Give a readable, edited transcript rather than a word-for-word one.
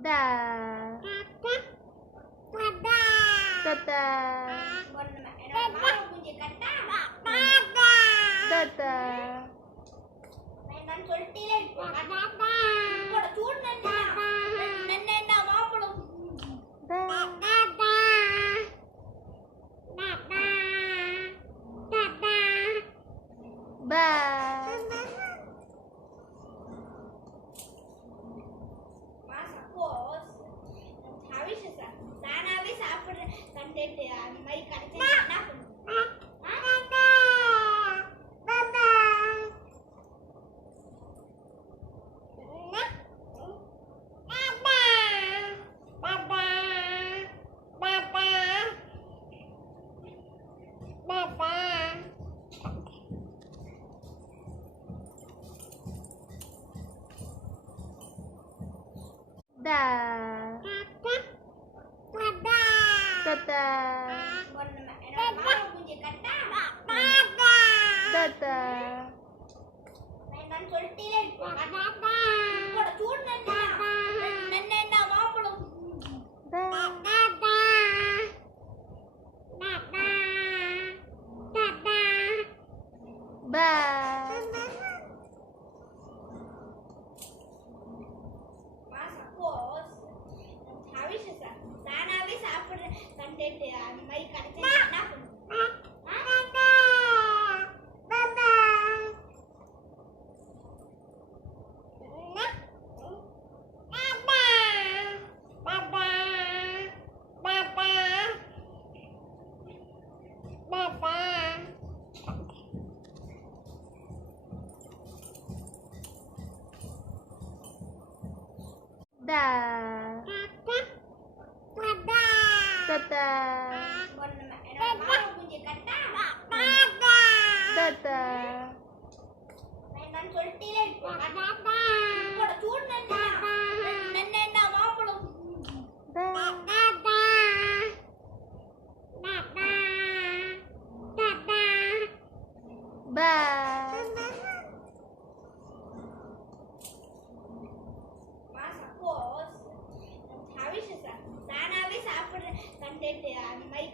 Da. Tata. Tata. Ba. தானாவே சாப்பிடுற content அந்த மாதிரி கிடைச்சா என்ன பண்ணும்? Da. Tata. Tata. நான் சொல்லிட்டே சூடு நென்ன மாம்பழம் Ba. தானாவே சாப்பிடுற கண்டென்ட் அந்த மாதிரி கிடைச்சா என்ன பண்ணும்? Da. Tata. Tata. நான் சொல்லிட்டே சூடு நென்ன மாம்பழம் Ba. தானாவே சாப்பிடுற கண்டென்ட் அந்த மாதிரி